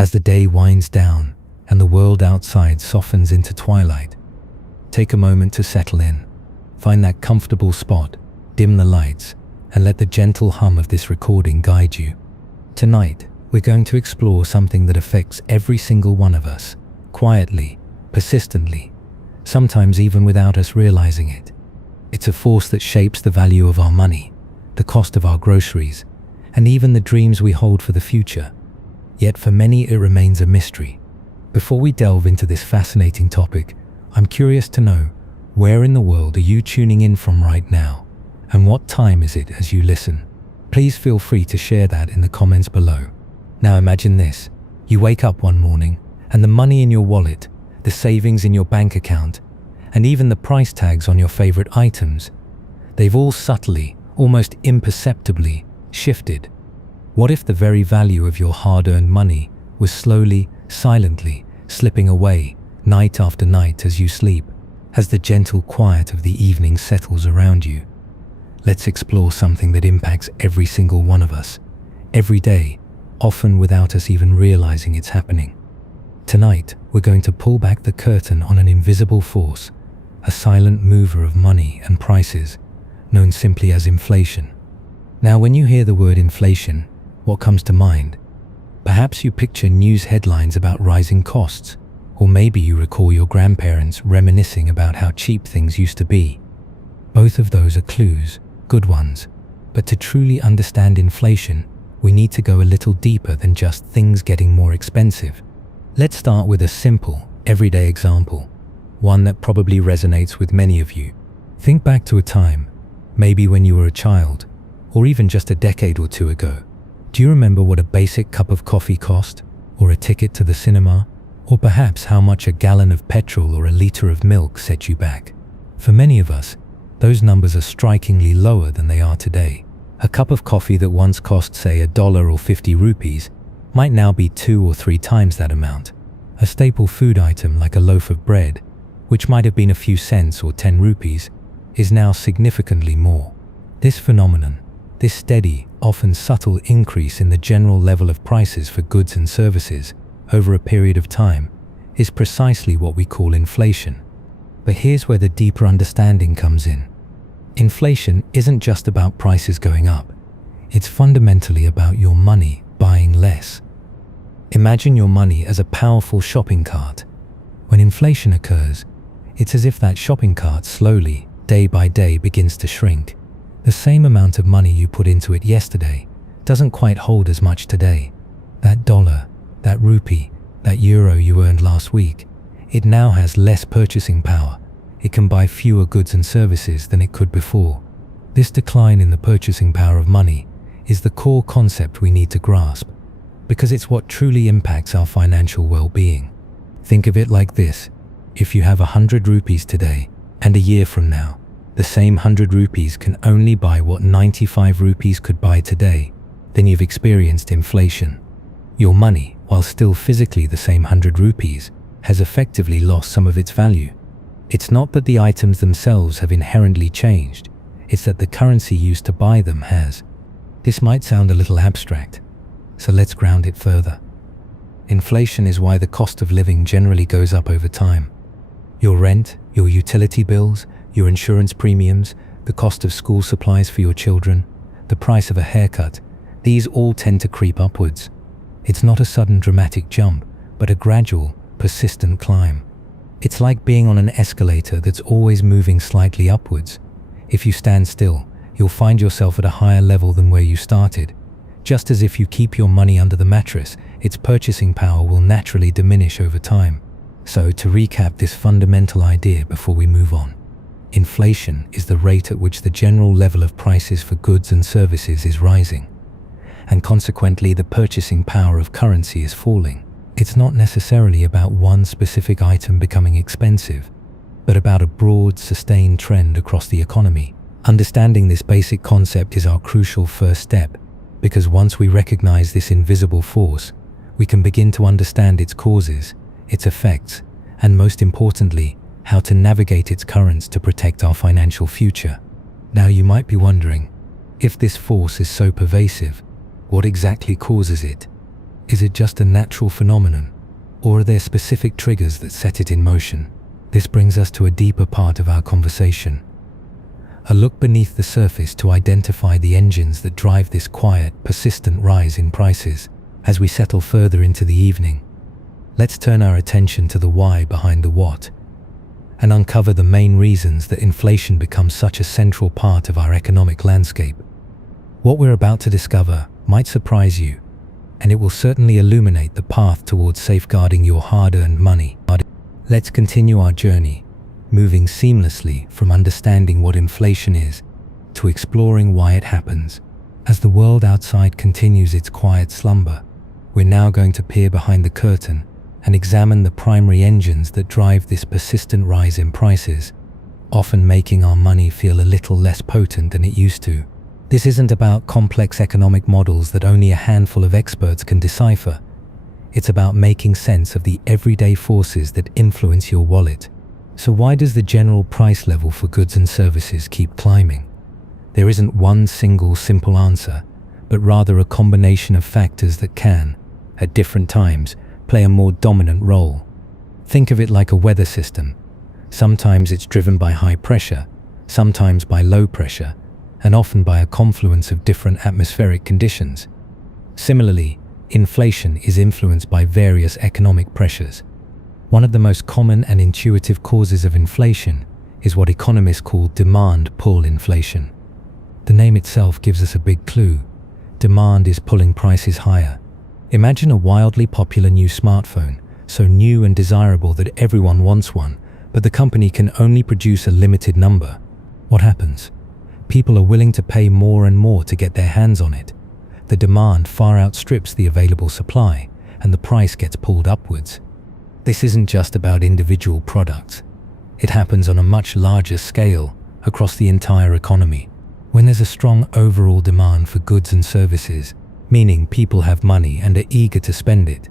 As the day winds down and the world outside softens into twilight, take a moment to settle in. Find that comfortable spot, dim the lights, and let the gentle hum of this recording guide you. Tonight, we're going to explore something that affects every single one of us, quietly, persistently, sometimes even without us realizing it. It's a force that shapes the value of our money, the cost of our groceries, and even the dreams we hold for the future. Yet for many, it remains a mystery. Before we delve into this fascinating topic, I'm curious to know, where in the world are you tuning in from right now? And what time is it as you listen? Please feel free to share that in the comments below. Now imagine this. You wake up one morning, and the money in your wallet, the savings in your bank account, and even the price tags on your favorite items, they've all subtly, almost imperceptibly, shifted. What if the very value of your hard-earned money was slowly, silently slipping away night after night as you sleep, as the gentle quiet of the evening settles around you? Let's explore something that impacts every single one of us, every day, often without us even realizing it's happening. Tonight, we're going to pull back the curtain on an invisible force, a silent mover of money and prices, known simply as inflation. Now, when you hear the word inflation, what comes to mind? Perhaps you picture news headlines about rising costs, or maybe you recall your grandparents reminiscing about how cheap things used to be. Both of those are clues, good ones, but to truly understand inflation, we need to go a little deeper than just things getting more expensive. Let's start with a simple, everyday example, one that probably resonates with many of you. Think back to a time, maybe when you were a child, or even just a decade or two ago. Do you remember what a basic cup of coffee cost, or a ticket to the cinema, or perhaps how much a gallon of petrol or a liter of milk set you back? For many of us, those numbers are strikingly lower than they are today. A cup of coffee that once cost, say, $1 or 50 rupees might now be 2 or 3 times that amount. A staple food item like a loaf of bread, which might have been a few cents or 10 rupees, is now significantly more. This phenomenon, this steady, often subtle increase in the general level of prices for goods and services over a period of time, is precisely what we call inflation. But here's where the deeper understanding comes in. Inflation isn't just about prices going up. It's fundamentally about your money buying less. Imagine your money as a powerful shopping cart. When inflation occurs, it's as if that shopping cart slowly, day by day, begins to shrink. The same amount of money you put into it yesterday doesn't quite hold as much today. That dollar, that rupee, that euro you earned last week, it now has less purchasing power. It can buy fewer goods and services than it could before. This decline in the purchasing power of money is the core concept we need to grasp, because it's what truly impacts our financial well-being. Think of it like this. If you have 100 rupees today, and a year from now, the same 100 rupees can only buy what 95 rupees could buy today, then you've experienced inflation. Your money, while still physically the same 100 rupees, has effectively lost some of its value. It's not that the items themselves have inherently changed, it's that the currency used to buy them has. This might sound a little abstract, so let's ground it further. Inflation is why the cost of living generally goes up over time. Your rent, your utility bills, your insurance premiums, the cost of school supplies for your children, the price of a haircut, these all tend to creep upwards. It's not a sudden dramatic jump, but a gradual, persistent climb. It's like being on an escalator that's always moving slightly upwards. If you stand still, you'll find yourself at a higher level than where you started. Just as if you keep your money under the mattress, its purchasing power will naturally diminish over time. So, to recap this fundamental idea before we move on, inflation is the rate at which the general level of prices for goods and services is rising, and consequently the purchasing power of currency is falling. It's not necessarily about one specific item becoming expensive, but about a broad, sustained trend across the economy. Understanding this basic concept is our crucial first step, because once we recognize this invisible force, we can begin to understand its causes, its effects, and most importantly, how to navigate its currents to protect our financial future. Now you might be wondering, if this force is so pervasive, what exactly causes it? Is it just a natural phenomenon, or are there specific triggers that set it in motion? This brings us to a deeper part of our conversation. A look beneath the surface to identify the engines that drive this quiet, persistent rise in prices. As we settle further into the evening, let's turn our attention to the why behind the what, and uncover the main reasons that inflation becomes such a central part of our economic landscape. What we're about to discover might surprise you, and it will certainly illuminate the path towards safeguarding your hard-earned money. Let's continue our journey, moving seamlessly from understanding what inflation is to exploring why it happens. As the world outside continues its quiet slumber, we're now going to peer behind the curtain and examine the primary engines that drive this persistent rise in prices, often making our money feel a little less potent than it used to. This isn't about complex economic models that only a handful of experts can decipher. It's about making sense of the everyday forces that influence your wallet. So why does the general price level for goods and services keep climbing? There isn't one single simple answer, but rather a combination of factors that can, at different times, play a more dominant role. Think of it like a weather system. Sometimes it's driven by high pressure, sometimes by low pressure, and often by a confluence of different atmospheric conditions. Similarly, inflation is influenced by various economic pressures. One of the most common and intuitive causes of inflation is what economists call demand pull inflation. The name itself gives us a big clue. Demand is pulling prices higher. Imagine a wildly popular new smartphone, so new and desirable that everyone wants one, but the company can only produce a limited number. What happens? People are willing to pay more and more to get their hands on it. The demand far outstrips the available supply, and the price gets pulled upwards. This isn't just about individual products. It happens on a much larger scale across the entire economy. When there's a strong overall demand for goods and services, meaning people have money and are eager to spend it,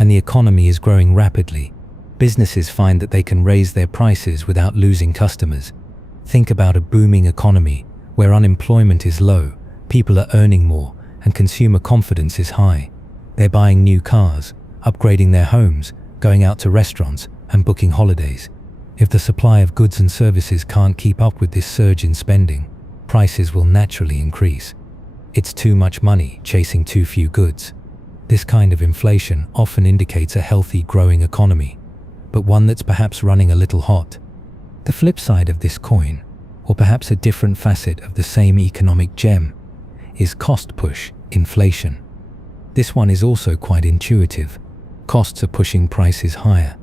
and the economy is growing rapidly, businesses find that they can raise their prices without losing customers. Think about a booming economy where unemployment is low, people are earning more, and consumer confidence is high. They're buying new cars, upgrading their homes, going out to restaurants, and booking holidays. If the supply of goods and services can't keep up with this surge in spending, prices will naturally increase. It's too much money chasing too few goods. This kind of inflation often indicates a healthy, growing economy, but one that's perhaps running a little hot. The flip side of this coin, or perhaps a different facet of the same economic gem, is cost push inflation. This one is also quite intuitive. Costs are pushing prices higher.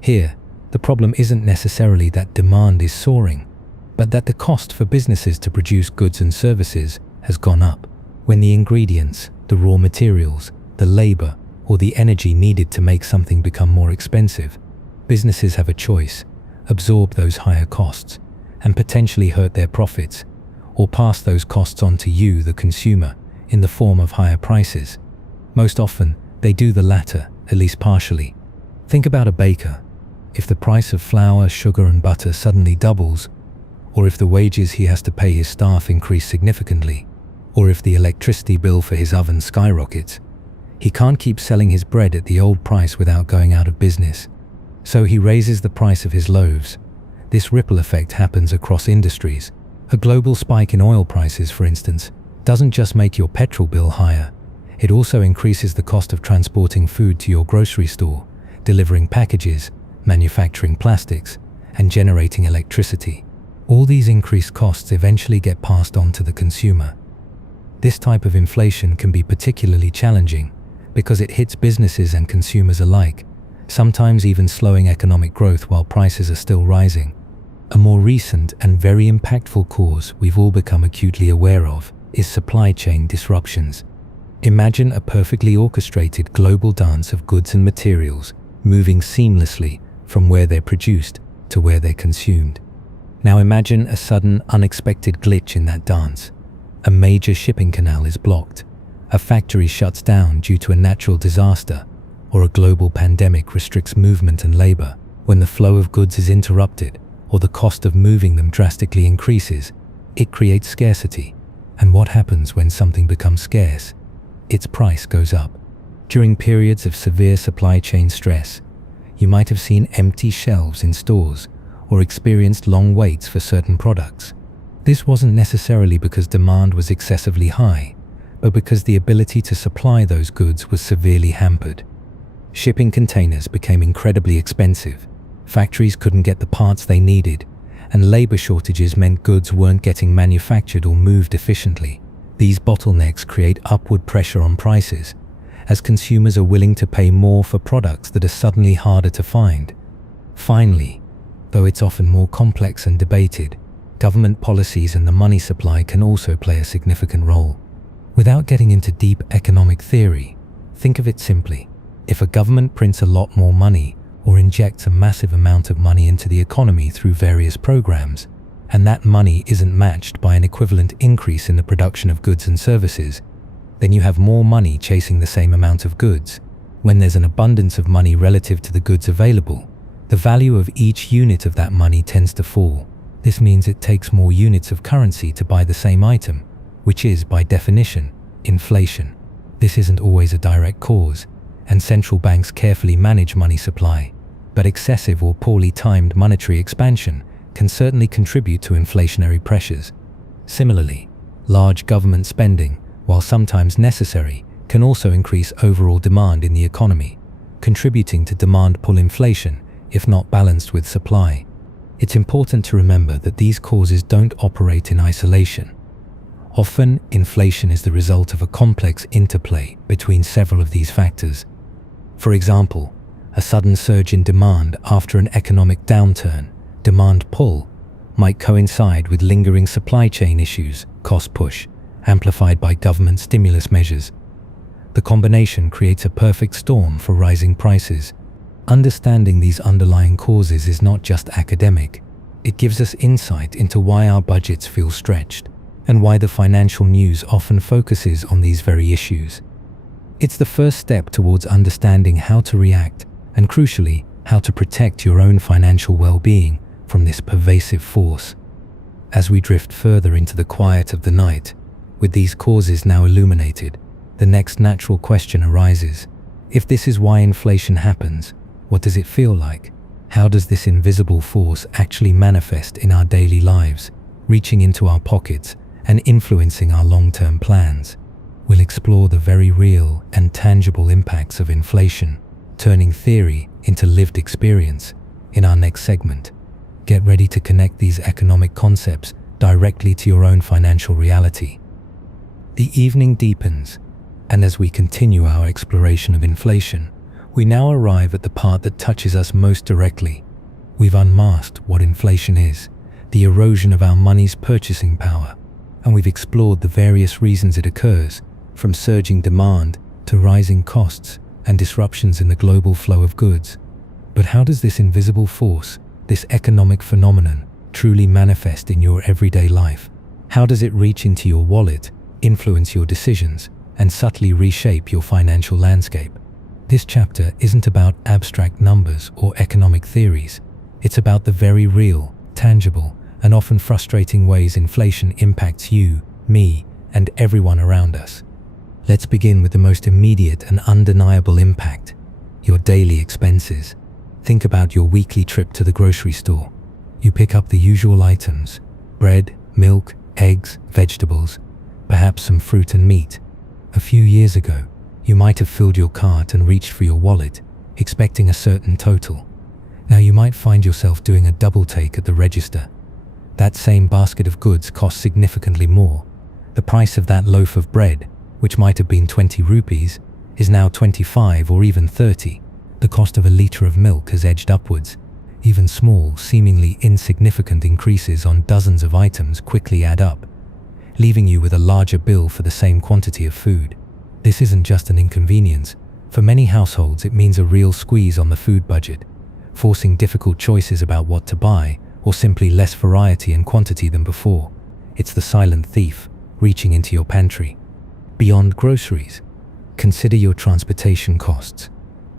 Here, the problem isn't necessarily that demand is soaring, but that the cost for businesses to produce goods and services has gone up. When the ingredients, the raw materials, the labor, or the energy needed to make something become more expensive, businesses have a choice: absorb those higher costs and potentially hurt their profits, or pass those costs on to you, the consumer, in the form of higher prices. Most often, they do the latter, at least partially. Think about a baker. If the price of flour, sugar, and butter suddenly doubles, or if the wages he has to pay his staff increase significantly, or if the electricity bill for his oven skyrockets, he can't keep selling his bread at the old price without going out of business. So he raises the price of his loaves. This ripple effect happens across industries. A global spike in oil prices, for instance, doesn't just make your petrol bill higher. It also increases the cost of transporting food to your grocery store, delivering packages, manufacturing plastics, and generating electricity. All these increased costs eventually get passed on to the consumer. This type of inflation can be particularly challenging because it hits businesses and consumers alike, sometimes even slowing economic growth while prices are still rising. A more recent and very impactful cause we've all become acutely aware of is supply chain disruptions. Imagine a perfectly orchestrated global dance of goods and materials moving seamlessly from where they're produced to where they're consumed. Now imagine a sudden, unexpected glitch in that dance. A major shipping canal is blocked, a factory shuts down due to a natural disaster, or a global pandemic restricts movement and labor. When the flow of goods is interrupted, or the cost of moving them drastically increases, it creates scarcity. And what happens when something becomes scarce? Its price goes up. During periods of severe supply chain stress, you might have seen empty shelves in stores or experienced long waits for certain products. This wasn't necessarily because demand was excessively high, but because the ability to supply those goods was severely hampered. Shipping containers became incredibly expensive, factories couldn't get the parts they needed, and labor shortages meant goods weren't getting manufactured or moved efficiently. These bottlenecks create upward pressure on prices, as consumers are willing to pay more for products that are suddenly harder to find. Finally, though it's often more complex and debated, government policies and the money supply can also play a significant role. Without getting into deep economic theory, think of it simply. If a government prints a lot more money or injects a massive amount of money into the economy through various programs, and that money isn't matched by an equivalent increase in the production of goods and services, then you have more money chasing the same amount of goods. When there's an abundance of money relative to the goods available, the value of each unit of that money tends to fall. This means it takes more units of currency to buy the same item, which is, by definition, inflation. This isn't always a direct cause, and central banks carefully manage money supply, but excessive or poorly timed monetary expansion can certainly contribute to inflationary pressures. Similarly, large government spending, while sometimes necessary, can also increase overall demand in the economy, contributing to demand pull inflation if not balanced with supply. It's important to remember that these causes don't operate in isolation. Often, inflation is the result of a complex interplay between several of these factors. For example, a sudden surge in demand after an economic downturn, demand pull, might coincide with lingering supply chain issues, cost push, amplified by government stimulus measures. The combination creates a perfect storm for rising prices. Understanding these underlying causes is not just academic. It gives us insight into why our budgets feel stretched, and why the financial news often focuses on these very issues. It's the first step towards understanding how to react, and crucially, how to protect your own financial well-being from this pervasive force. As we drift further into the quiet of the night, with these causes now illuminated, the next natural question arises. If this is why inflation happens, what does it feel like? How does this invisible force actually manifest in our daily lives, reaching into our pockets and influencing our long-term plans? We'll explore the very real and tangible impacts of inflation, turning theory into lived experience, in our next segment. Get ready to connect these economic concepts directly to your own financial reality. The evening deepens, and as we continue our exploration of inflation, we now arrive at the part that touches us most directly. We've unmasked what inflation is, the erosion of our money's purchasing power, and we've explored the various reasons it occurs, from surging demand to rising costs and disruptions in the global flow of goods. But how does this invisible force, this economic phenomenon, truly manifest in your everyday life? How does it reach into your wallet, influence your decisions, and subtly reshape your financial landscape? This chapter isn't about abstract numbers or economic theories. It's about the very real, tangible, and often frustrating ways inflation impacts you, me, and everyone around us. Let's begin with the most immediate and undeniable impact: your daily expenses. Think about your weekly trip to the grocery store. You pick up the usual items: bread, milk, eggs, vegetables, perhaps some fruit and meat. A few years ago, you might have filled your cart and reached for your wallet, expecting a certain total. Now you might find yourself doing a double take at the register. That same basket of goods costs significantly more. The price of that loaf of bread, which might have been 20 rupees, is now 25 or even 30. The cost of a litre of milk has edged upwards. Even small, seemingly insignificant increases on dozens of items quickly add up, leaving you with a larger bill for the same quantity of food. This isn't just an inconvenience. For many households, it means a real squeeze on the food budget, forcing difficult choices about what to buy, or simply less variety and quantity than before. It's the silent thief, reaching into your pantry. Beyond groceries, consider your transportation costs.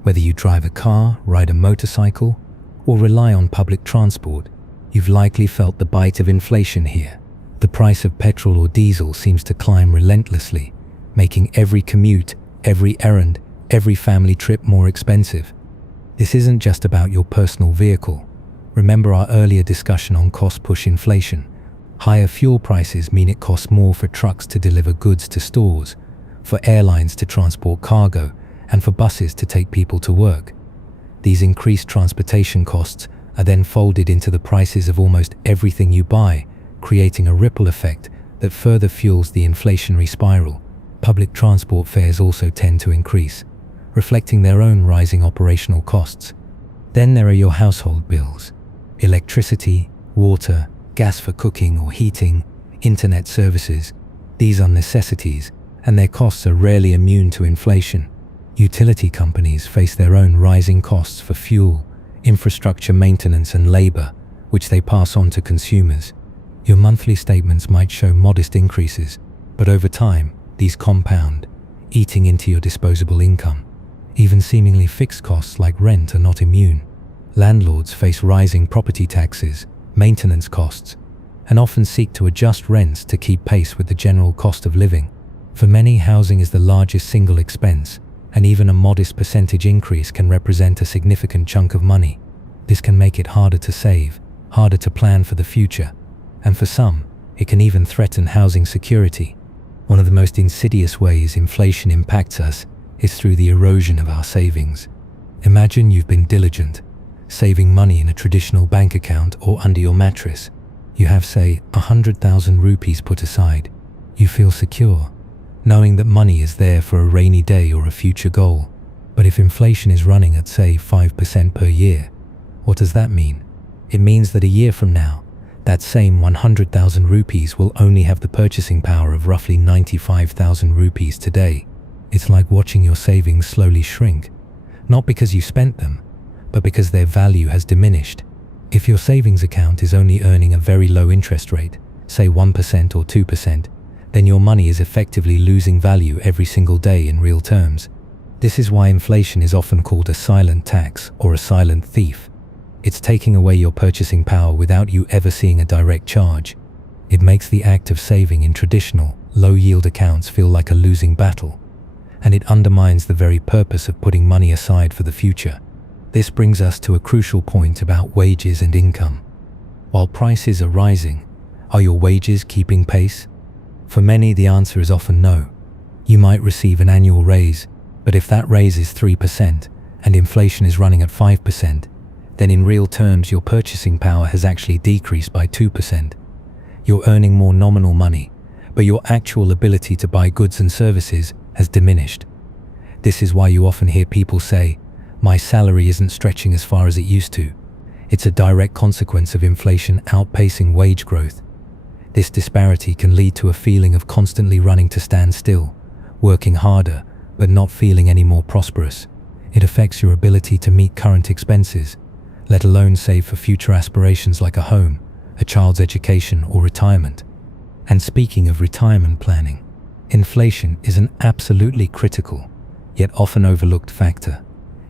Whether you drive a car, ride a motorcycle, or rely on public transport, you've likely felt the bite of inflation here. The price of petrol or diesel seems to climb relentlessly, making every commute, every errand, every family trip more expensive. This isn't just about your personal vehicle. Remember our earlier discussion on cost-push inflation. Higher fuel prices mean it costs more for trucks to deliver goods to stores, for airlines to transport cargo, and for buses to take people to work. These increased transportation costs are then folded into the prices of almost everything you buy, creating a ripple effect that further fuels the inflationary spiral. Public transport fares also tend to increase, reflecting their own rising operational costs. Then there are your household bills: electricity, water, gas for cooking or heating, internet services. These are necessities, and their costs are rarely immune to inflation. Utility companies face their own rising costs for fuel, infrastructure maintenance, and labor, which they pass on to consumers. Your monthly statements might show modest increases, but over time, these compound, eating into your disposable income. Even seemingly fixed costs like rent are not immune. Landlords face rising property taxes, maintenance costs, and often seek to adjust rents to keep pace with the general cost of living. For many, housing is the largest single expense, and even a modest percentage increase can represent a significant chunk of money. This can make it harder to save, harder to plan for the future, and for some, it can even threaten housing security. One of the most insidious ways inflation impacts us is through the erosion of our savings. Imagine you've been diligent, saving money in a traditional bank account or under your mattress. You have, say, 100,000 rupees put aside. You feel secure, knowing that money is there for a rainy day or a future goal. But if inflation is running at, say, 5% per year, what does that mean? It means that a year from now, that same 100,000 rupees will only have the purchasing power of roughly 95,000 rupees today. It's like watching your savings slowly shrink, not because you spent them, but because their value has diminished. If your savings account is only earning a very low interest rate, say 1% or 2%, then your money is effectively losing value every single day in real terms. This is why inflation is often called a silent tax or a silent thief. It's taking away your purchasing power without you ever seeing a direct charge. It makes the act of saving in traditional, low-yield accounts feel like a losing battle, and it undermines the very purpose of putting money aside for the future. This brings us to a crucial point about wages and income. While prices are rising, are your wages keeping pace? For many, the answer is often no. You might receive an annual raise, but if that raise is 3% and inflation is running at 5%, then in real terms your purchasing power has actually decreased by 2%. You're earning more nominal money, but your actual ability to buy goods and services has diminished. This is why you often hear people say, "My salary isn't stretching as far as it used to." It's a direct consequence of inflation outpacing wage growth. This disparity can lead to a feeling of constantly running to stand still, working harder, but not feeling any more prosperous. It affects your ability to meet current expenses, let alone save for future aspirations like a home, a child's education, or retirement. And speaking of retirement planning, inflation is an absolutely critical, yet often overlooked factor.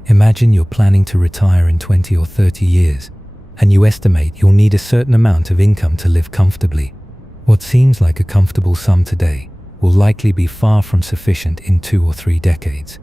Imagine you're planning to retire in 20 or 30 years, and you estimate you'll need a certain amount of income to live comfortably. What seems like a comfortable sum today will likely be far from sufficient in 2 or 3 decades.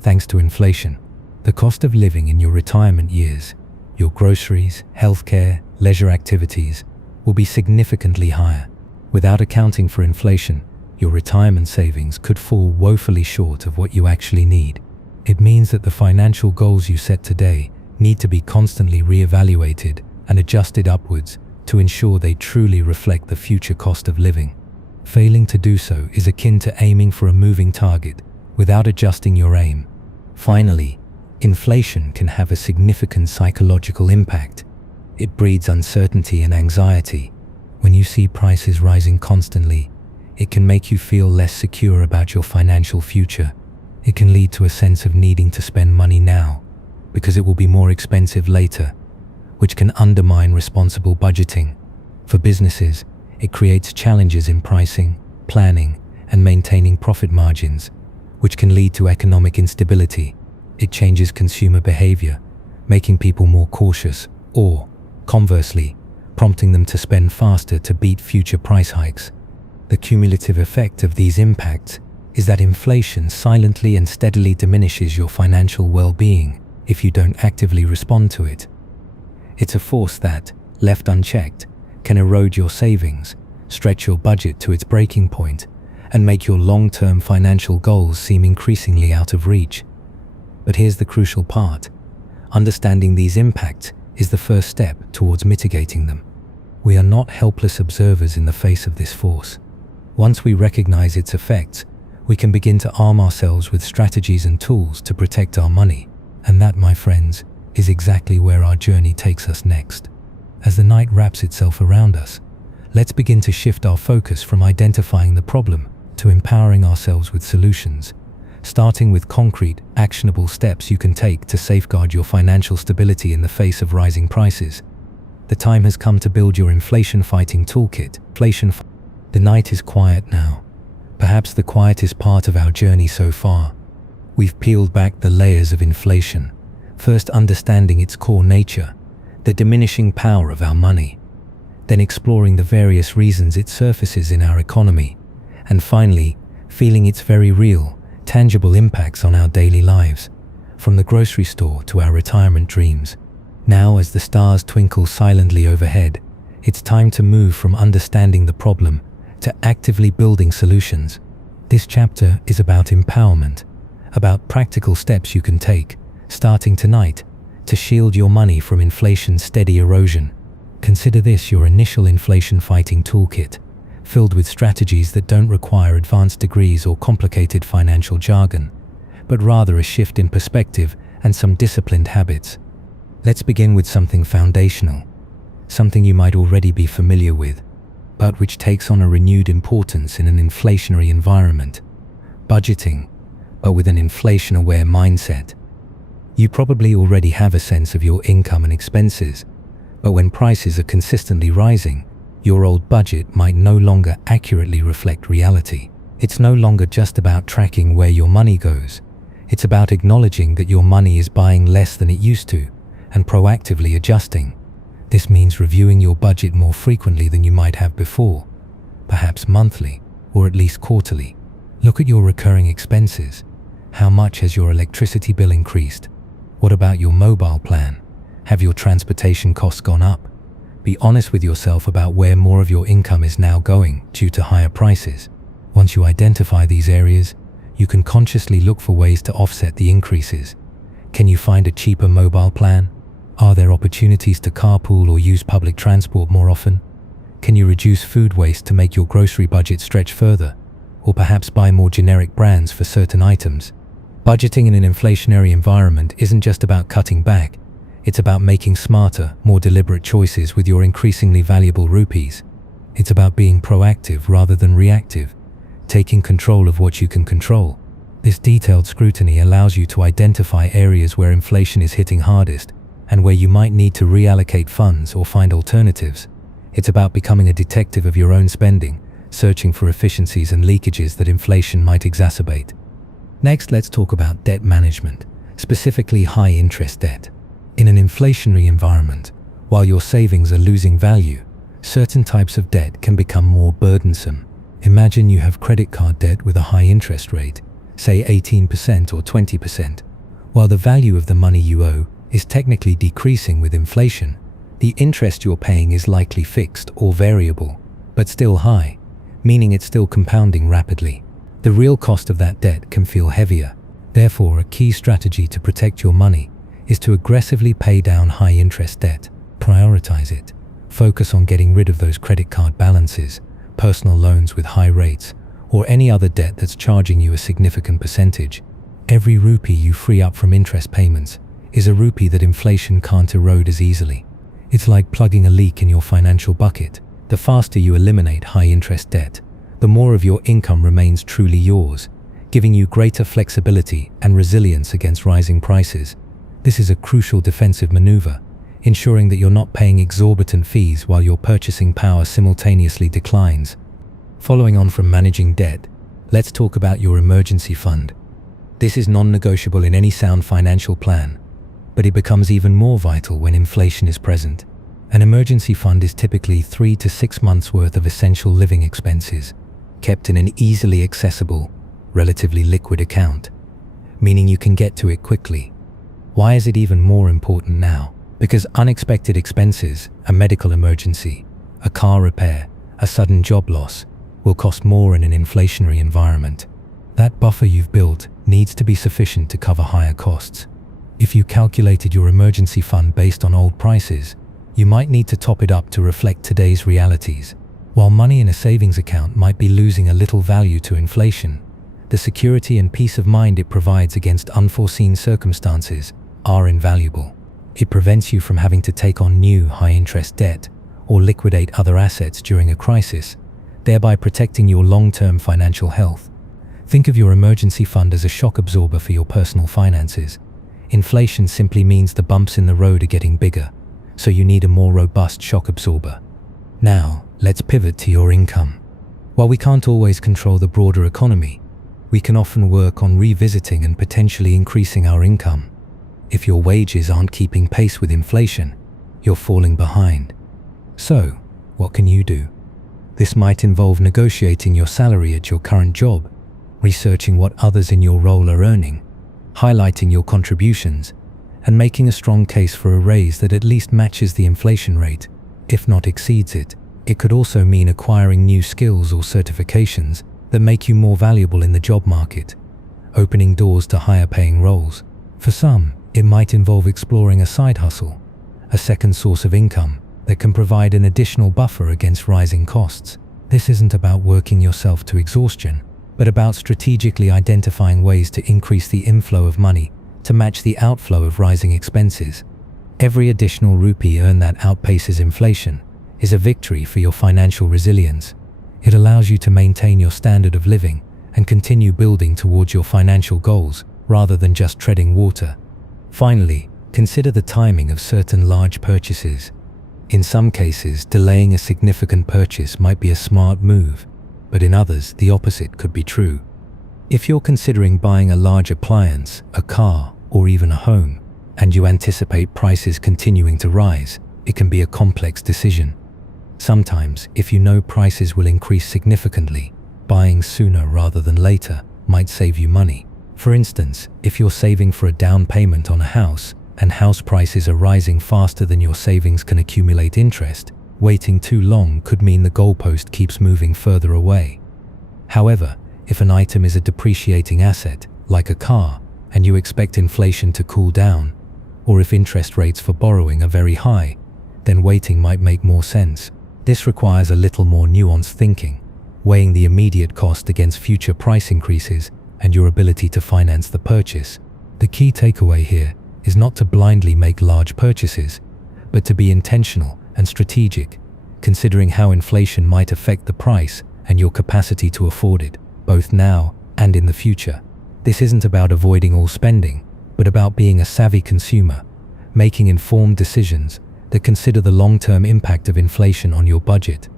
Thanks to inflation, the cost of living in your retirement years, your groceries, healthcare, leisure activities, will be significantly higher. Without accounting for inflation, your retirement savings could fall woefully short of what you actually need. It means that the financial goals you set today need to be constantly re-evaluated and adjusted upwards to ensure they truly reflect the future cost of living. Failing to do so is akin to aiming for a moving target without adjusting your aim. Finally, inflation can have a significant psychological impact. It breeds uncertainty and anxiety. When you see prices rising constantly, it can make you feel less secure about your financial future. It can lead to a sense of needing to spend money now because it will be more expensive later, which can undermine responsible budgeting. For businesses, it creates challenges in pricing, planning, and maintaining profit margins, which can lead to economic instability. It changes consumer behavior, making people more cautious or, conversely, prompting them to spend faster to beat future price hikes. The cumulative effect of these impacts is that inflation silently and steadily diminishes your financial well-being if you don't actively respond to it. It's a force that, left unchecked, can erode your savings, stretch your budget to its breaking point, and make your long-term financial goals seem increasingly out of reach. But here's the crucial part. Understanding these impacts is the first step towards mitigating them. We are not helpless observers in the face of this force. Once we recognize its effects, we can begin to arm ourselves with strategies and tools to protect our money. And that, my friends, is exactly where our journey takes us next. As the night wraps itself around us, let's begin to shift our focus from identifying the problem to empowering ourselves with solutions, starting with concrete, actionable steps you can take to safeguard your financial stability in the face of rising prices. The time has come to build your inflation-fighting toolkit. The night is quiet now, perhaps the quietest part of our journey so far. We've peeled back the layers of inflation, first understanding its core nature, the diminishing power of our money, then exploring the various reasons it surfaces in our economy, and finally, feeling its very real, tangible impacts on our daily lives, from the grocery store to our retirement dreams. Now, as the stars twinkle silently overhead, it's time to move from understanding the problem to actively building solutions. This chapter is about empowerment, about practical steps you can take, starting tonight, to shield your money from inflation's steady erosion. Consider this your initial inflation-fighting toolkit, filled with strategies that don't require advanced degrees or complicated financial jargon, but rather a shift in perspective and some disciplined habits. Let's begin with something foundational, something you might already be familiar with, but which takes on a renewed importance in an inflationary environment: budgeting, but with an inflation-aware mindset. You probably already have a sense of your income and expenses, but when prices are consistently rising, your old budget might no longer accurately reflect reality. It's no longer just about tracking where your money goes. It's about acknowledging that your money is buying less than it used to, and proactively adjusting. This means reviewing your budget more frequently than you might have before, perhaps monthly, or at least quarterly. Look at your recurring expenses. How much has your electricity bill increased? What about your mobile plan? Have your transportation costs gone up? Be honest with yourself about where more of your income is now going due to higher prices. Once you identify these areas, you can consciously look for ways to offset the increases. Can you find a cheaper mobile plan? Are there opportunities to carpool or use public transport more often? Can you reduce food waste to make your grocery budget stretch further? Or perhaps buy more generic brands for certain items? Budgeting in an inflationary environment isn't just about cutting back. It's about making smarter, more deliberate choices with your increasingly valuable rupees. It's about being proactive rather than reactive, taking control of what you can control. This detailed scrutiny allows you to identify areas where inflation is hitting hardest and where you might need to reallocate funds or find alternatives. It's about becoming a detective of your own spending, searching for efficiencies and leakages that inflation might exacerbate. Next, let's talk about debt management, specifically high-interest debt. In an inflationary environment, while your savings are losing value, certain types of debt can become more burdensome. Imagine you have credit card debt with a high interest rate, say 18% or 20%. While the value of the money you owe is technically decreasing with inflation, the interest you're paying is likely fixed or variable, but still high, meaning it's still compounding rapidly. The real cost of that debt can feel heavier. Therefore, a key strategy to protect your money is to aggressively pay down high-interest debt. Prioritize it. Focus on getting rid of those credit card balances, personal loans with high rates, or any other debt that's charging you a significant percentage. Every rupee you free up from interest payments is a rupee that inflation can't erode as easily. It's like plugging a leak in your financial bucket. The faster you eliminate high-interest debt, the more of your income remains truly yours, giving you greater flexibility and resilience against rising prices. This is a crucial defensive maneuver, ensuring that you're not paying exorbitant fees while your purchasing power simultaneously declines. Following on from managing debt, let's talk about your emergency fund. This is non-negotiable in any sound financial plan, but it becomes even more vital when inflation is present. An emergency fund is typically 3 to 6 months' worth of essential living expenses, kept in an easily accessible, relatively liquid account, meaning you can get to it quickly. Why is it even more important now? Because unexpected expenses, a medical emergency, a car repair, a sudden job loss, will cost more in an inflationary environment. That buffer you've built needs to be sufficient to cover higher costs. If you calculated your emergency fund based on old prices, you might need to top it up to reflect today's realities. While money in a savings account might be losing a little value to inflation, the security and peace of mind it provides against unforeseen circumstances are invaluable. It prevents you from having to take on new high-interest debt or liquidate other assets during a crisis, thereby protecting your long-term financial health. Think of your emergency fund as a shock absorber for your personal finances. Inflation simply means the bumps in the road are getting bigger, so you need a more robust shock absorber. Now, let's pivot to your income. While we can't always control the broader economy, we can often work on revisiting and potentially increasing our income. If your wages aren't keeping pace with inflation, you're falling behind. So, what can you do? This might involve negotiating your salary at your current job, researching what others in your role are earning, highlighting your contributions, and making a strong case for a raise that at least matches the inflation rate, if not exceeds it. It could also mean acquiring new skills or certifications that make you more valuable in the job market, opening doors to higher paying roles. For some, it might involve exploring a side hustle, a second source of income that can provide an additional buffer against rising costs. This isn't about working yourself to exhaustion, but about strategically identifying ways to increase the inflow of money to match the outflow of rising expenses. Every additional rupee earned that outpaces inflation is a victory for your financial resilience. It allows you to maintain your standard of living and continue building towards your financial goals rather than just treading water. Finally, consider the timing of certain large purchases. In some cases, delaying a significant purchase might be a smart move, but in others, the opposite could be true. If you're considering buying a large appliance, a car, or even a home, and you anticipate prices continuing to rise, it can be a complex decision. Sometimes, if you know prices will increase significantly, buying sooner rather than later might save you money. For instance, if you're saving for a down payment on a house and house prices are rising faster than your savings can accumulate interest, waiting too long could mean the goalpost keeps moving further away. However, if an item is a depreciating asset, like a car, and you expect inflation to cool down, or if interest rates for borrowing are very high, then waiting might make more sense. This requires a little more nuanced thinking, weighing the immediate cost against future price increases and your ability to finance the purchase. The key takeaway here is not to blindly make large purchases, but to be intentional and strategic, considering how inflation might affect the price and your capacity to afford it, both now and in the future. This isn't about avoiding all spending, but about being a savvy consumer, making informed decisions that consider the long-term impact of inflation on your budget.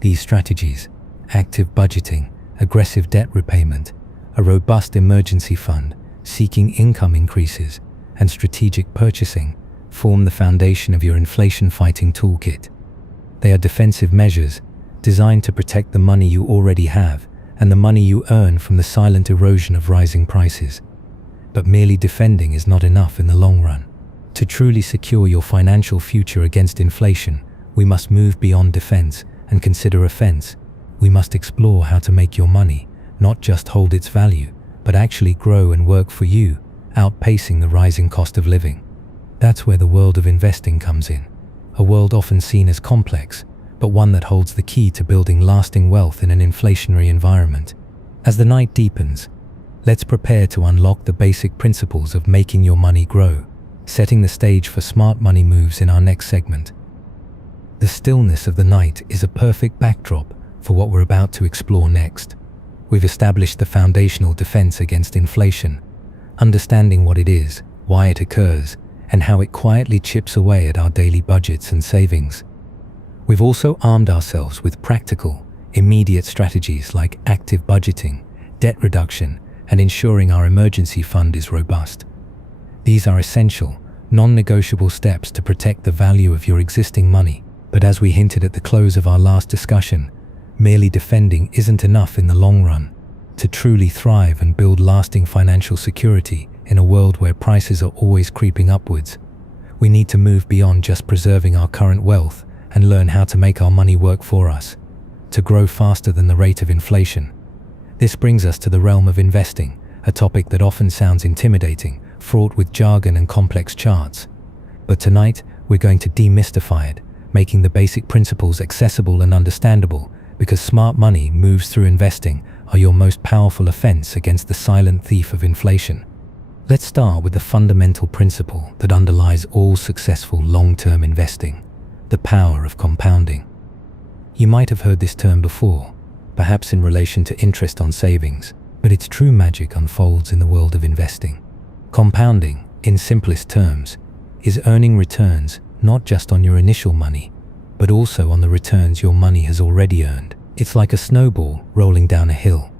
These strategies, active budgeting, aggressive debt repayment, a robust emergency fund, seeking income increases, and strategic purchasing, form the foundation of your inflation-fighting toolkit. They are defensive measures designed to protect the money you already have and the money you earn from the silent erosion of rising prices. But merely defending is not enough in the long run. To truly secure your financial future against inflation, we must move beyond defense and consider offense. We must explore how to make your money not just hold its value, but actually grow and work for you, outpacing the rising cost of living. That's where the world of investing comes in, a world often seen as complex, but one that holds the key to building lasting wealth in an inflationary environment. As the night deepens, let's prepare to unlock the basic principles of making your money grow, setting the stage for smart money moves in our next segment. The stillness of the night is a perfect backdrop for what we're about to explore next. We've established the foundational defense against inflation, understanding what it is, why it occurs, and how it quietly chips away at our daily budgets and savings. We've also armed ourselves with practical, immediate strategies like active budgeting, debt reduction, and ensuring our emergency fund is robust. These are essential, non-negotiable steps to protect the value of your existing money. But as we hinted at the close of our last discussion, merely defending isn't enough in the long run. To truly thrive and build lasting financial security in a world where prices are always creeping upwards, we need to move beyond just preserving our current wealth and learn how to make our money work for us, to grow faster than the rate of inflation. This brings us to the realm of investing, a topic that often sounds intimidating, fraught with jargon and complex charts. But tonight, we're going to demystify it, making the basic principles accessible and understandable, because smart money moves through investing are your most powerful offense against the silent thief of inflation. Let's start with the fundamental principle that underlies all successful long-term investing, the power of compounding. You might have heard this term before, perhaps in relation to interest on savings, but its true magic unfolds in the world of investing. Compounding, in simplest terms, is earning returns not just on your initial money, but also on the returns your money has already earned. It's like a snowball rolling down a hill.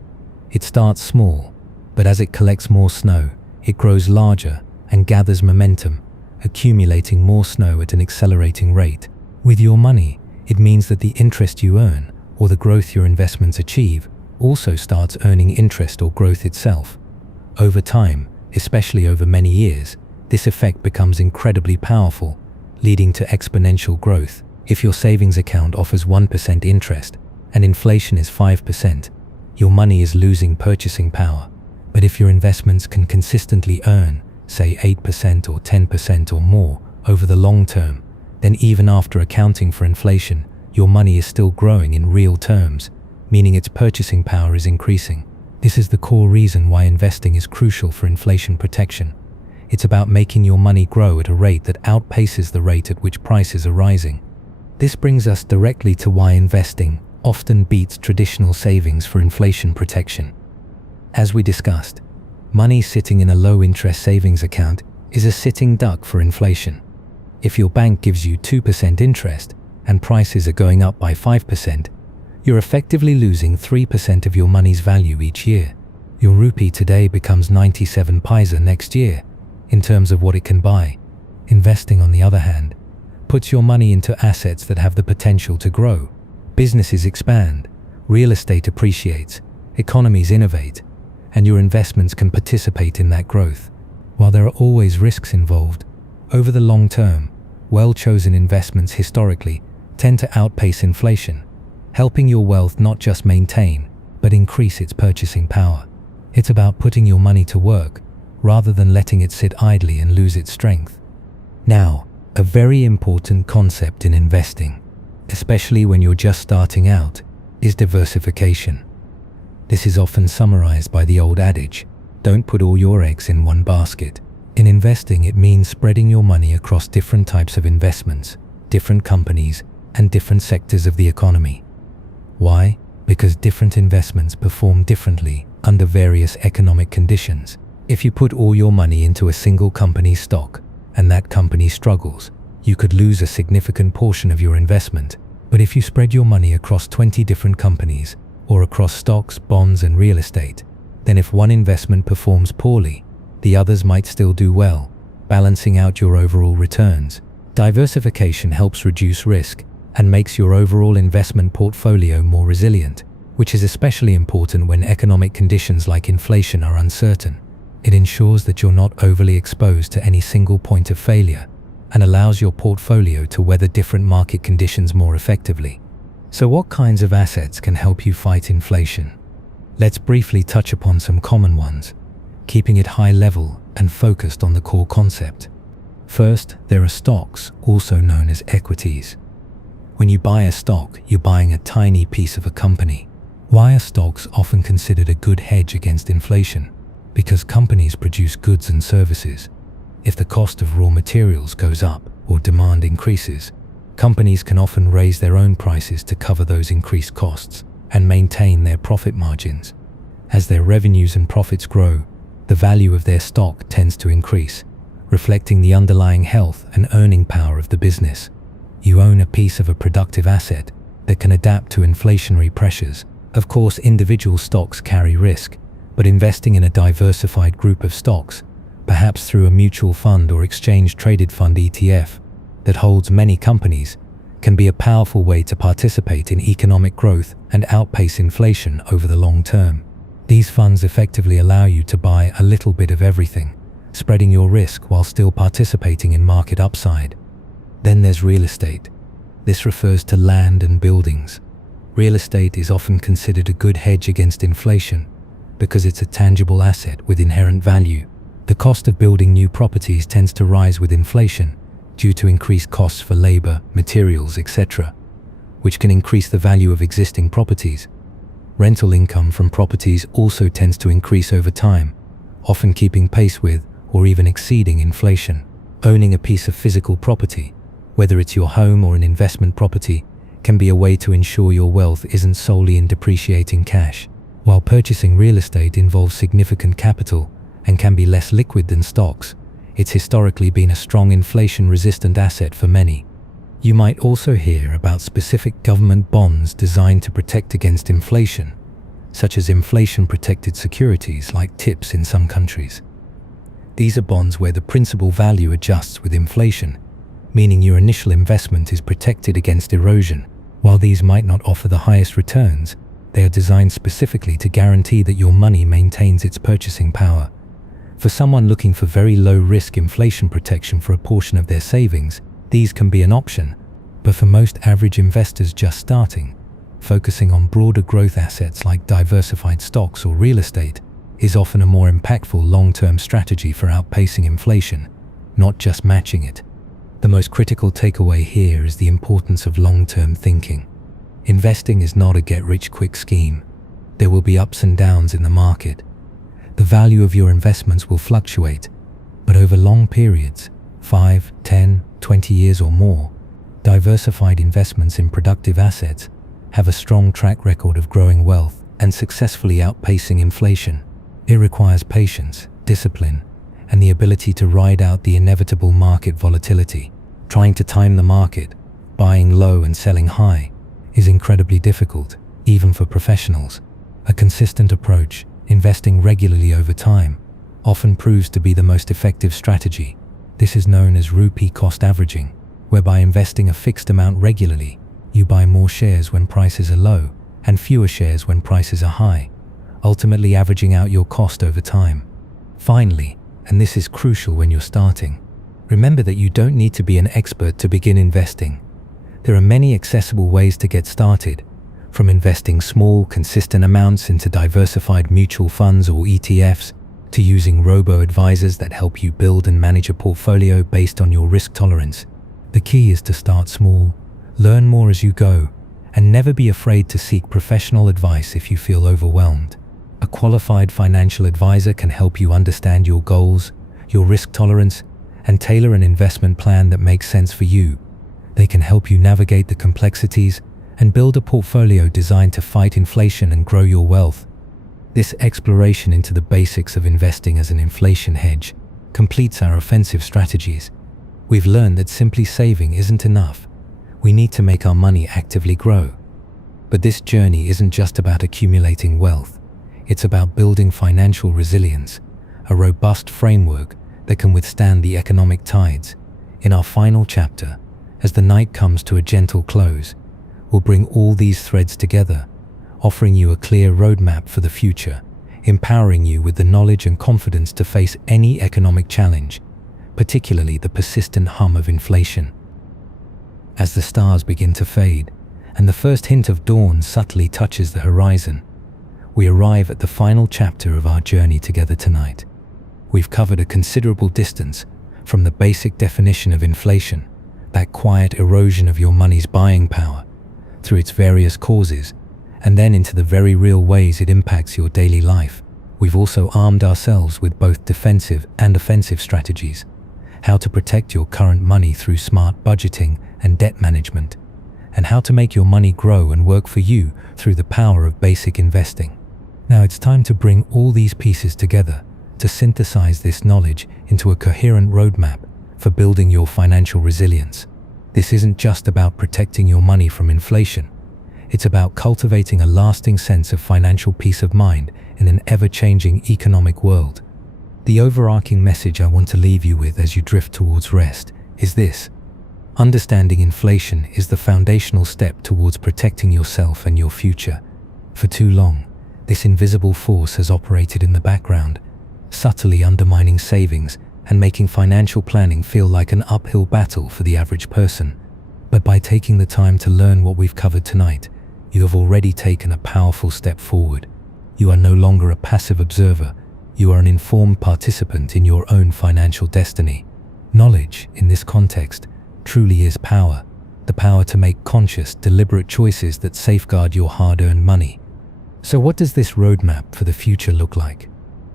It starts small, but as it collects more snow, it grows larger and gathers momentum, accumulating more snow at an accelerating rate. With your money, it means that the interest you earn, or the growth your investments achieve, also starts earning interest or growth itself. Over time, especially over many years, this effect becomes incredibly powerful, leading to exponential growth. If your savings account offers 1% interest and inflation is 5%, your money is losing purchasing power. But if your investments can consistently earn, say 8% or 10% or more over the long term, then even after accounting for inflation, your money is still growing in real terms, meaning its purchasing power is increasing. This is the core reason why investing is crucial for inflation protection. It's about making your money grow at a rate that outpaces the rate at which prices are rising. This brings us directly to why investing often beats traditional savings for inflation protection. As we discussed, money sitting in a low-interest savings account is a sitting duck for inflation. If your bank gives you 2% interest and prices are going up by 5%, you're effectively losing 3% of your money's value each year. Your rupee today becomes 97 paisa next year in terms of what it can buy. Investing, on the other hand, puts your money into assets that have the potential to grow. Businesses expand, real estate appreciates, economies innovate, and your investments can participate in that growth. While there are always risks involved, over the long term, well-chosen investments historically tend to outpace inflation, helping your wealth not just maintain, but increase its purchasing power. It's about putting your money to work, rather than letting it sit idly and lose its strength. Now, a very important concept in investing, especially when you're just starting out, is diversification. This is often summarized by the old adage, don't put all your eggs in one basket. In investing, it means spreading your money across different types of investments, different companies, and different sectors of the economy. Why? Because different investments perform differently under various economic conditions. If you put all your money into a single company's stock, and that company struggles, you could lose a significant portion of your investment. But if you spread your money across 20 different companies, or across stocks, bonds, and real estate, then if one investment performs poorly, the others might still do well, balancing out your overall returns. Diversification helps reduce risk and makes your overall investment portfolio more resilient, which is especially important when economic conditions like inflation are uncertain. It ensures that you're not overly exposed to any single point of failure and allows your portfolio to weather different market conditions more effectively. So what kinds of assets can help you fight inflation? Let's briefly touch upon some common ones, keeping it high level and focused on the core concept. First, there are stocks, also known as equities. When you buy a stock, you're buying a tiny piece of a company. Why are stocks often considered a good hedge against inflation? Because companies produce goods and services. If the cost of raw materials goes up or demand increases, companies can often raise their own prices to cover those increased costs and maintain their profit margins. As their revenues and profits grow, the value of their stock tends to increase, reflecting the underlying health and earning power of the business. You own a piece of a productive asset that can adapt to inflationary pressures. Of course, individual stocks carry risk, but investing in a diversified group of stocks, perhaps through a mutual fund or exchange-traded fund ETF, that holds many companies, can be a powerful way to participate in economic growth and outpace inflation over the long term. These funds effectively allow you to buy a little bit of everything, spreading your risk while still participating in market upside. Then there's real estate. This refers to land and buildings. Real estate is often considered a good hedge against inflation because it's a tangible asset with inherent value. The cost of building new properties tends to rise with inflation due to increased costs for labor, materials, etc., which can increase the value of existing properties. Rental income from properties also tends to increase over time, often keeping pace with or even exceeding inflation. Owning a piece of physical property, whether it's your home or an investment property, can be a way to ensure your wealth isn't solely in depreciating cash. While purchasing real estate involves significant capital and can be less liquid than stocks, it's historically been a strong inflation-resistant asset for many. You might also hear about specific government bonds designed to protect against inflation, such as inflation-protected securities like TIPS in some countries. These are bonds where the principal value adjusts with inflation, meaning your initial investment is protected against erosion. While these might not offer the highest returns, they are designed specifically to guarantee that your money maintains its purchasing power. For someone looking for very low-risk inflation protection for a portion of their savings, these can be an option. But for most average investors just starting, focusing on broader growth assets like diversified stocks or real estate is often a more impactful long-term strategy for outpacing inflation, not just matching it. The most critical takeaway here is the importance of long-term thinking. Investing is not a get-rich-quick scheme. There will be ups and downs in the market. The value of your investments will fluctuate, but over long periods, 5, 10, 20 years or more, diversified investments in productive assets have a strong track record of growing wealth and successfully outpacing inflation. It requires patience, discipline, and the ability to ride out the inevitable market volatility. Trying to time the market, buying low and selling high, is incredibly difficult, even for professionals. A consistent approach, investing regularly over time, often proves to be the most effective strategy. This is known as rupee cost averaging, whereby investing a fixed amount regularly, you buy more shares when prices are low and fewer shares when prices are high, ultimately averaging out your cost over time. Finally, and this is crucial when you're starting, remember that you don't need to be an expert to begin investing. There are many accessible ways to get started, from investing small, consistent amounts into diversified mutual funds or ETFs, to using robo-advisors that help you build and manage a portfolio based on your risk tolerance. The key is to start small, learn more as you go, and never be afraid to seek professional advice if you feel overwhelmed. A qualified financial advisor can help you understand your goals, your risk tolerance, and tailor an investment plan that makes sense for you. They can help you navigate the complexities and build a portfolio designed to fight inflation and grow your wealth. This exploration into the basics of investing as an inflation hedge completes our offensive strategies. We've learned that simply saving isn't enough. We need to make our money actively grow. But this journey isn't just about accumulating wealth. It's about building financial resilience, a robust framework that can withstand the economic tides. In our final chapter, as the night comes to a gentle close, we'll bring all these threads together, offering you a clear roadmap for the future, empowering you with the knowledge and confidence to face any economic challenge, particularly the persistent hum of inflation. As the stars begin to fade, and the first hint of dawn subtly touches the horizon, we arrive at the final chapter of our journey together tonight. We've covered a considerable distance from the basic definition of inflation, that quiet erosion of your money's buying power, through its various causes, and then into the very real ways it impacts your daily life. We've also armed ourselves with both defensive and offensive strategies, how to protect your current money through smart budgeting and debt management, and how to make your money grow and work for you through the power of basic investing. Now it's time to bring all these pieces together to synthesize this knowledge into a coherent roadmap for building your financial resilience. This isn't just about protecting your money from inflation. It's about cultivating a lasting sense of financial peace of mind in an ever-changing economic world. The overarching message I want to leave you with as you drift towards rest is this: understanding inflation is the foundational step towards protecting yourself and your future. For too long, This invisible force has operated in the background, subtly undermining savings and making financial planning feel like an uphill battle for the average person. But by taking the time to learn what we've covered tonight, you have already taken a powerful step forward. You are no longer a passive observer. You are an informed participant in your own financial destiny. Knowledge, in this context, truly is power. The power to make conscious, deliberate choices that safeguard your hard-earned money. So what does this roadmap for the future look like?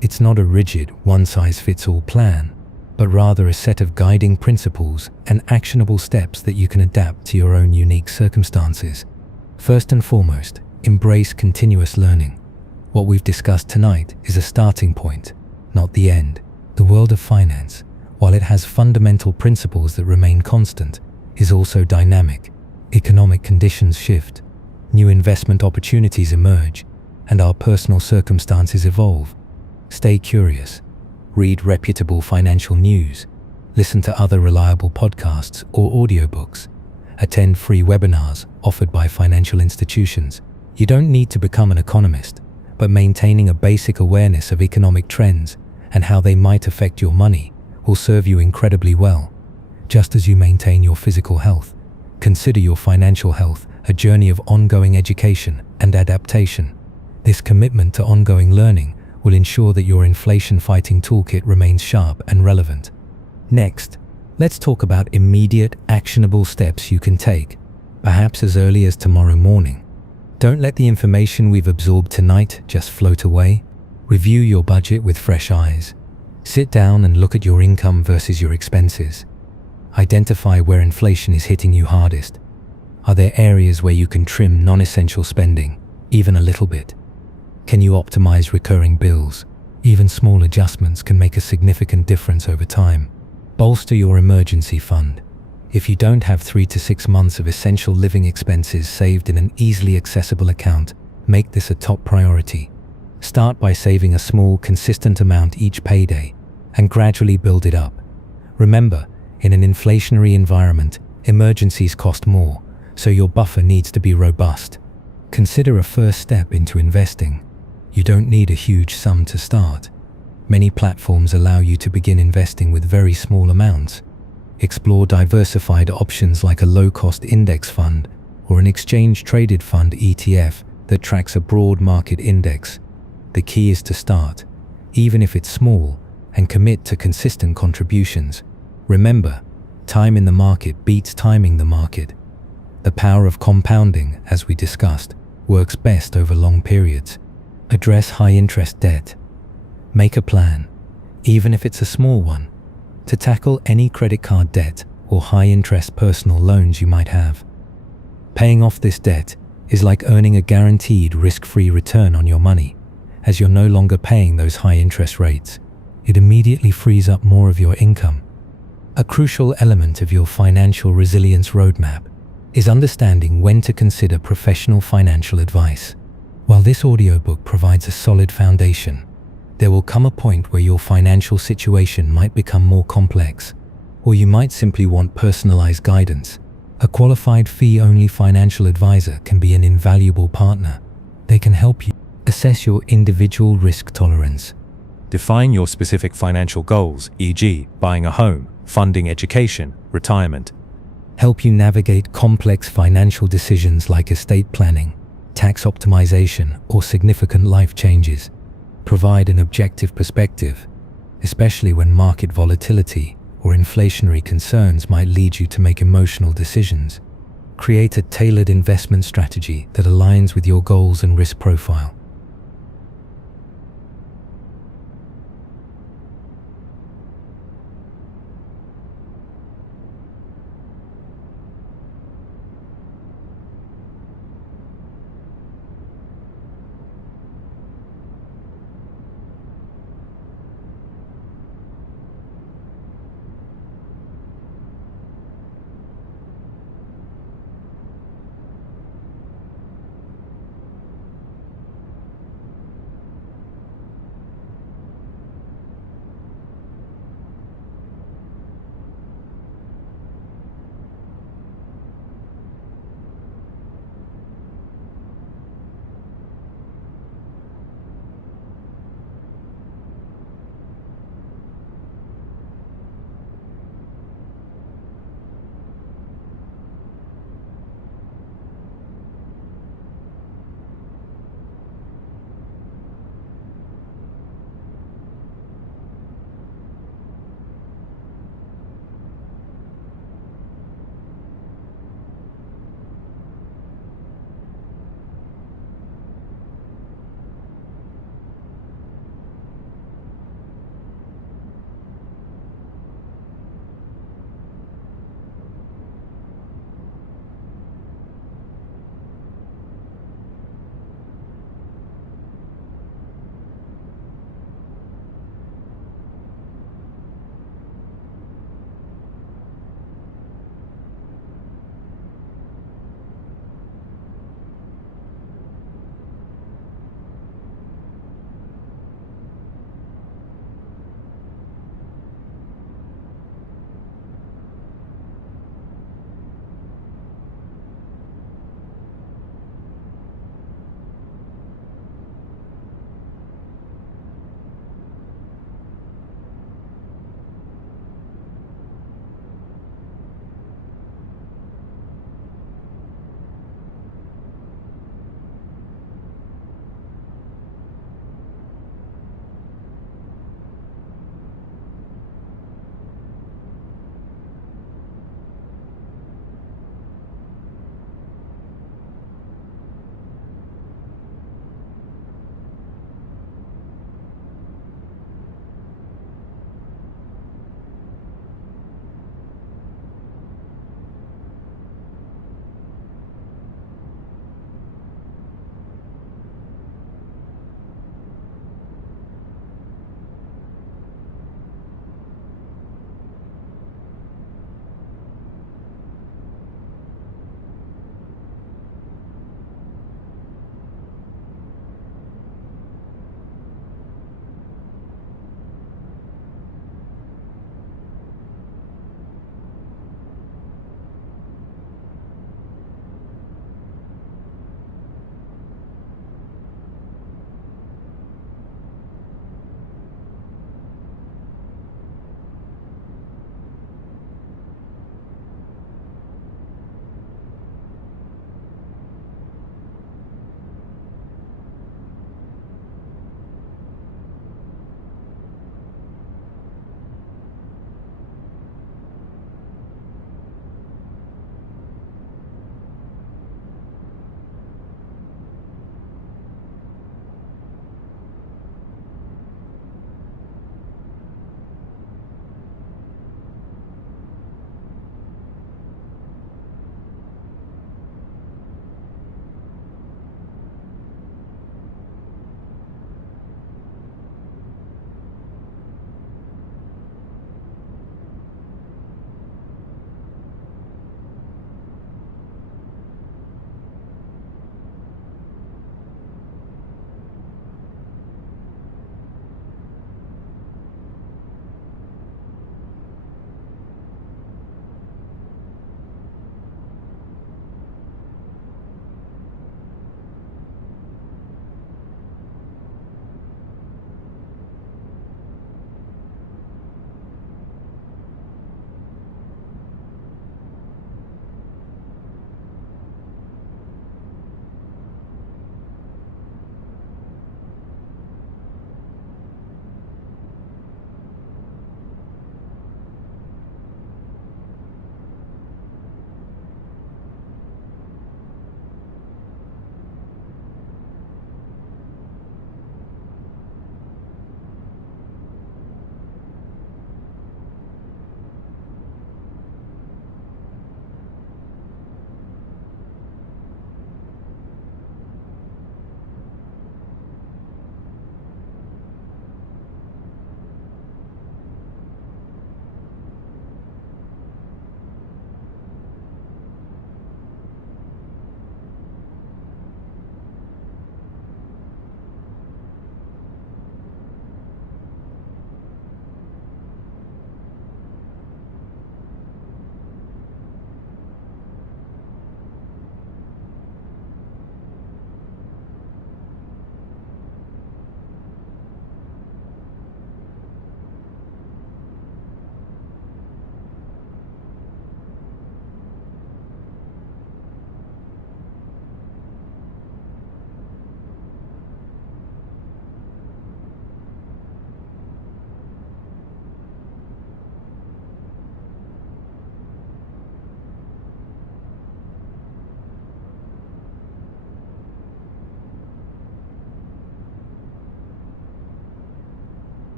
It's not a rigid, one-size-fits-all plan, but rather a set of guiding principles and actionable steps that you can adapt to your own unique circumstances. First and foremost, embrace continuous learning. What we've discussed tonight is a starting point, not the end. The world of finance, while it has fundamental principles that remain constant, is also dynamic. Economic conditions shift, new investment opportunities emerge, and our personal circumstances evolve. Stay curious. Read reputable financial news. Listen to other reliable podcasts or audiobooks. Attend free webinars offered by financial institutions. You don't need to become an economist, but maintaining a basic awareness of economic trends and how they might affect your money will serve you incredibly well. Just as you maintain your physical health, consider your financial health a journey of ongoing education and adaptation. This commitment to ongoing learning will ensure that your inflation-fighting toolkit remains sharp and relevant. Next, let's talk about immediate, actionable steps you can take, perhaps as early as tomorrow morning. Don't let the information we've absorbed tonight just float away. Review your budget with fresh eyes. Sit down and look at your income versus your expenses. Identify where inflation is hitting you hardest. Are there areas where you can trim non-essential spending, even a little bit? Can you optimize recurring bills? Even small adjustments can make a significant difference over time. Bolster your emergency fund. If you don't have 3 to 6 months of essential living expenses saved in an easily accessible account, make this a top priority. Start by saving a small, consistent amount each payday and gradually build it up. Remember, in an inflationary environment, emergencies cost more, so your buffer needs to be robust. Consider a first step into investing. You don't need a huge sum to start. Many platforms allow you to begin investing with very small amounts. Explore diversified options like a low-cost index fund or an exchange-traded fund ETF that tracks a broad market index. The key is to start, even if it's small, and commit to consistent contributions. Remember, time in the market beats timing the market. The power of compounding, as we discussed, works best over long periods. Address high-interest debt. Make a plan, even if it's a small one, to tackle any credit card debt or high-interest personal loans you might have. Paying off this debt is like earning a guaranteed risk-free return on your money, as you're no longer paying those high interest rates. It immediately frees up more of your income. A crucial element of your financial resilience roadmap is understanding when to consider professional financial advice. While this audiobook provides a solid foundation, there will come a point where your financial situation might become more complex, or you might simply want personalized guidance. A qualified fee-only financial advisor can be an invaluable partner. They can help you assess your individual risk tolerance. Define your specific financial goals, e.g., buying a home, funding education, retirement. Help you navigate complex financial decisions like estate planning, tax optimization, or significant life changes. Provide an objective perspective, especially when market volatility or inflationary concerns might lead you to make emotional decisions. Create a tailored investment strategy that aligns with your goals and risk profile.